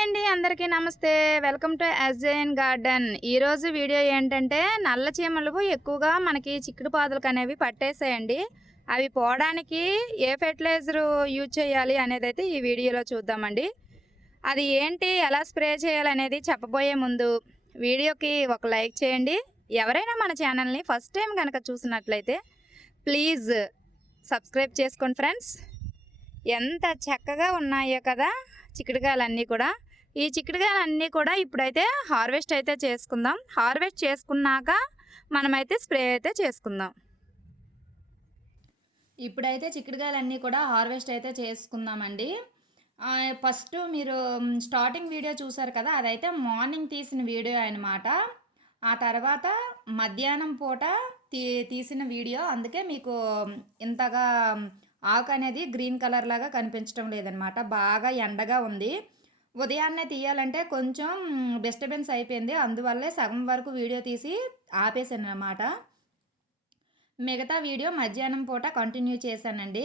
Hi అండి. అందరికీ నమస్తే. Welcome to SJN garden. ఈరోజు వీడియో ఏంటంటే నల్ల చీమలు ఎక్కువగా మనకి చిక్కుడు పాదులకనేవి పట్టేసాయండి. అవి పోవడానికి ఏ ఫెర్టిలైజర్ యూజ్ చేయాలి అనేదైతే ఈ వీడియోలో చూద్దామండి. అది ఏంటి, ఎలా స్ప్రే చేయాలనేది చెప్పబోయే ముందు వీడియోకి ఒక లైక్ చేయండి. ఎవరైనా మన ఛానల్ని ఫస్ట్ టైం కనుక చూసినట్లయితే ప్లీజ్ సబ్స్క్రైబ్ చేసుకోండి ఫ్రెండ్స్. ఎంత చక్కగా ఉన్నాయో కదా చిక్కుడుకాయలన్నీ కూడా. ఈ చిక్కుడుకాయలన్నీ కూడా ఇప్పుడైతే హార్వెస్ట్ అయితే చేసుకుందాం. హార్వెస్ట్ చేసుకున్నాక మనమైతే స్ప్రే అయితే చేసుకుందాం. ఇప్పుడైతే చిక్కుడుకాయలన్నీ కూడా హార్వెస్ట్ అయితే చేసుకుందామండి. ఫస్ట్ మీరు స్టార్టింగ్ వీడియో చూసారు కదా, అదైతే మార్నింగ్ తీసిన వీడియో అనమాట. ఆ తర్వాత మధ్యాహ్నం పూట తీసిన వీడియో, అందుకే మీకు ఇంతగా ఆకు అనేది గ్రీన్ కలర్ లాగా కనిపించడం లేదనమాట. బాగా ఎండగా ఉంది. ఉదయాన్నే తీయాలంటే కొంచెం డిస్టర్బెన్స్ అయిపోయింది, అందువల్లే సగం వరకు వీడియో తీసి ఆపేసాను అనమాట. మిగతా వీడియో మధ్యాహ్నం పూట కంటిన్యూ చేశానండి.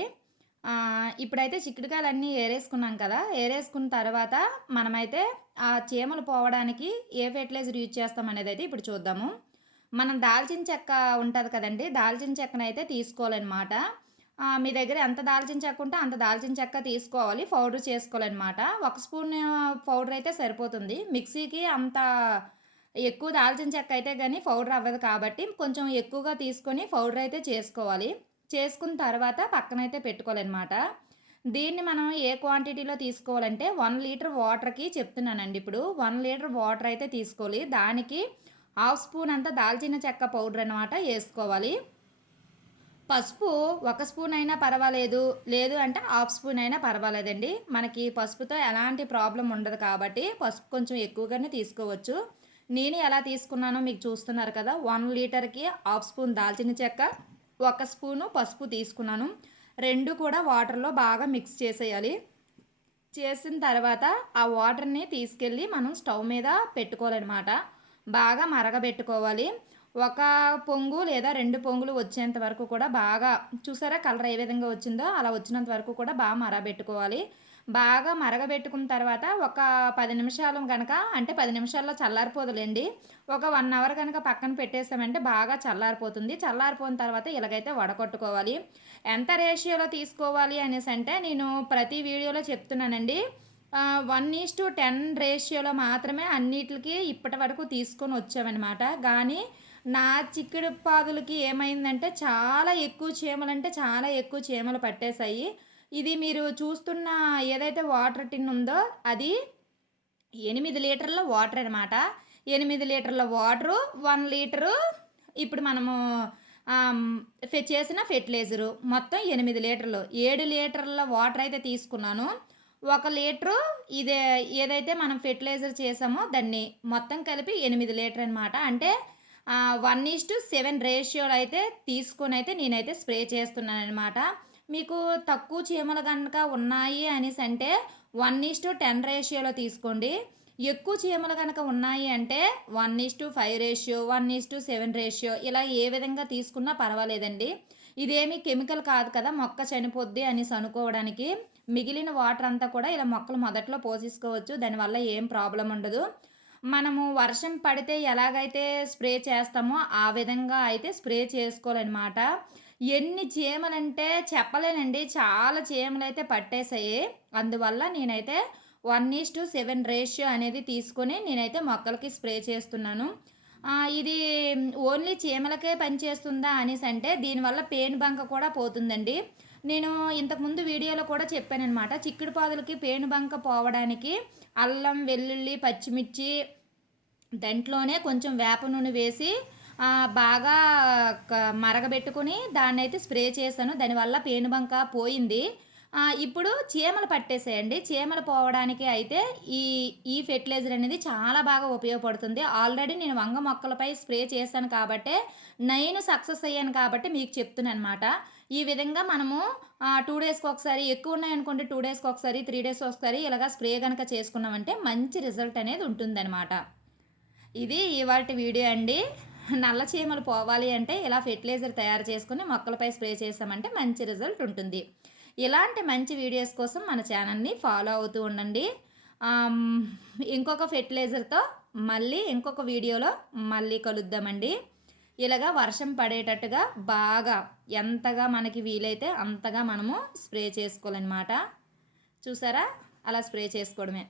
ఇప్పుడైతే చిక్కుడుకాయలన్నీ ఏరేసుకున్నాం కదా, ఏరేసుకున్న తర్వాత మనమైతే ఆ చీమలు పోవడానికి ఏ ఫెర్టిలైజర్ యూజ్ చేస్తాం అనేది అయితే ఇప్పుడు చూద్దాము. మనం దాల్చిన చెక్క ఉంటుంది కదండి, దాల్చిన చెక్కనైతే తీసుకోవాలన్నమాట. మీ దగ్గర ఎంత దాల్చిన చెక్క ఉంటే అంత దాల్చిన చెక్క తీసుకోవాలి, పౌడర్ చేసుకోవాలన్నమాట. 1 స్పూన్ పౌడర్ అయితే సరిపోతుంది. మిక్సీకి అంత ఎక్కువ దాల్చిన చెక్క అయితే కానీ పౌడర్ అవ్వదు, కాబట్టి కొంచెం ఎక్కువగా తీసుకొని పౌడర్ అయితే చేసుకోవాలి. చేసుకున్న తర్వాత పక్కనైతే పెట్టుకోవాలన్నమాట. దీన్ని మనం ఏ క్వాంటిటీలో తీసుకోవాలంటే 1 లీటర్ వాటర్కి చెప్తున్నానండి. ఇప్పుడు 1 లీటర్ వాటర్ అయితే తీసుకోవాలి. దానికి 1/2 స్పూన్ అంతా దాల్చిన చెక్క పౌడర్ అనమాట వేసుకోవాలి. పసుపు 1 స్పూన్ అయినా పర్వాలేదు, లేదు అంటే 1/2 స్పూన్ అయినా పర్వాలేదండి. మనకి పసుపుతో ఎలాంటి ప్రాబ్లం ఉండదు కాబట్టి పసుపు కొంచెం ఎక్కువగానే తీసుకోవచ్చు. నేను ఎలా తీసుకున్నానో మీకు చూస్తున్నారు కదా. 1 లీటర్కి 1/2 స్పూన్ దాల్చిన చెక్క, 1 స్పూను పసుపు తీసుకున్నాను. రెండు కూడా వాటర్లో బాగా మిక్స్ చేసేయాలి. చేసిన తర్వాత ఆ వాటర్ని తీసుకెళ్ళి మనం స్టవ్ మీద పెట్టుకోవాలన్నమాట. బాగా మరగబెట్టుకోవాలి. ఒక పొంగు లేదా 2 పొంగులు వచ్చేంత వరకు కూడా బాగా, చూసారా కలర్ ఏ విధంగా వచ్చిందో, అలా వచ్చినంత వరకు కూడా బాగా మరగబెట్టుకోవాలి. బాగా మరగబెట్టుకున్న తర్వాత ఒక 10 నిమిషాలు కనుక, అంటే 10 నిమిషాల్లో చల్లారిపోదులేండి, ఒక 1 అవర్ కనుక పక్కన పెట్టేసామంటే బాగా చల్లారిపోతుంది. చల్లారిపోయిన తర్వాత ఇలాగైతే వడకట్టుకోవాలి. ఎంత రేషియోలో తీసుకోవాలి అనేసి అంటే నేను ప్రతి వీడియోలో చెప్తున్నానండి. 1:10 రేషియోలో మాత్రమే అన్నిటికి ఇప్పటి వరకు తీసుకొని వచ్చామన్నమాట. కానీ నా చిక్కుడు పాదులకి ఏమైందంటే చాలా ఎక్కువ చీమలు, అంటే చాలా ఎక్కువ చీమలు పట్టేశాయి. ఇది మీరు చూస్తున్న ఏదైతే వాటర్ టిన్ ఉందో అది 8 లీటర్ల వాటర్ అనమాట. 8 లీటర్ల వాటరు, 1 లీటరు ఇప్పుడు మనము చేసిన ఫెర్టిలైజరు, మొత్తం 8 లీటర్లు. 7 లీటర్ల వాటర్ అయితే తీసుకున్నాను. 1 లీటరు ఇదే ఏదైతే మనం ఫెర్టిలైజర్ చేసామో దాన్ని మొత్తం కలిపి 8 లీటర్ అనమాట. అంటే 1:7 రేషియోలో అయితే తీసుకొని అయితే నేనైతే స్ప్రే చేస్తున్నాను అనమాట. మీకు తక్కువ చీమలు కనుక ఉన్నాయి అనేసి అంటే 1:10 రేషియోలో తీసుకోండి. ఎక్కువ చీమలు కనుక ఉన్నాయి అంటే 1:5 రేషియో, 1:7 రేషియో, ఇలా ఏ విధంగా తీసుకున్నా పర్వాలేదండి. ఇదేమీ కెమికల్ కాదు కదా మొక్క చనిపోద్ది అనేసి అనుకోవడానికి. మిగిలిన వాటర్ అంతా కూడా ఇలా మొక్కలు మొదట్లో పోసేసుకోవచ్చు, దానివల్ల ఏం ప్రాబ్లం ఉండదు. మనము వర్షం పడితే ఎలాగైతే స్ప్రే చేస్తామో ఆ విధంగా అయితే స్ప్రే చేసుకోవాలన్నమాట. ఎన్ని చీమలంటే చెప్పలేనండి, చాలా చీమలు అయితే పట్టేసాయి. అందువల్ల నేనైతే 1:7 రేషియో అనేది తీసుకొని నేనైతే మొక్కలకి స్ప్రే చేస్తున్నాను. ఇది ఓన్లీ చీమలకే పనిచేస్తుందా అనేసి అంటే దీనివల్ల పేను బంక కూడా పోతుందండి. నేను ఇంతకుముందు వీడియోలో కూడా చెప్పానన్నమాట. చిక్కుడు పాదులకి పేను బంక పోవడానికి అల్లం, వెల్లుల్లి, పచ్చిమిర్చి, దాంట్లోనే కొంచెం వేప నూనె వేసి బాగా మరగబెట్టుకుని దాన్ని అయితే స్ప్రే చేశాను. దానివల్ల పేనుబంక పోయింది. ఇప్పుడు చీమలు పట్టేసేయండి. చీమలు పోవడానికి అయితే ఈ ఈ ఫెర్టిలైజర్ అనేది చాలా బాగా ఉపయోగపడుతుంది. ఆల్రెడీ నేను వంగ మొక్కలపై స్ప్రే చేశాను కాబట్టి నేను సక్సెస్ అయ్యాను కాబట్టి మీకు చెప్తున్నాను అనమాట. ఈ విధంగా మనము 2 డేస్కి ఒకసారి, ఎక్కువ ఉన్నాయనుకోండి 2 డేస్కి ఒకసారి, 3 డేస్కి ఒకసారి ఇలాగా స్ప్రే కనుక చేసుకున్నామంటే మంచి రిజల్ట్ అనేది ఉంటుందన్నమాట. ఇది ఇవాల్టి వీడియో అండి. నల్ల చీమలు పోవాలి అంటే ఇలా ఫెర్టిలైజర్ తయారు చేసుకుని మొక్కలపై స్ప్రే చేసామంటే మంచి రిజల్ట్ ఉంటుంది. ఇలాంటి మంచి వీడియోస్ కోసం మన ఛానల్ని ఫాలో అవుతూ ఉండండి. ఆమ్, ఇంకొక ఫెర్టిలైజర్తో మళ్ళీ ఇంకొక వీడియోలో మళ్ళీ కలుద్దామండి. ఇలాగా వర్షం పడేటట్టుగా బాగా ఎంతగా మనకి వీలైతే అంతగా మనము స్ప్రే చేసుకోవాలన్నమాట. చూసారా, అలా స్ప్రే చేసుకోవడమే.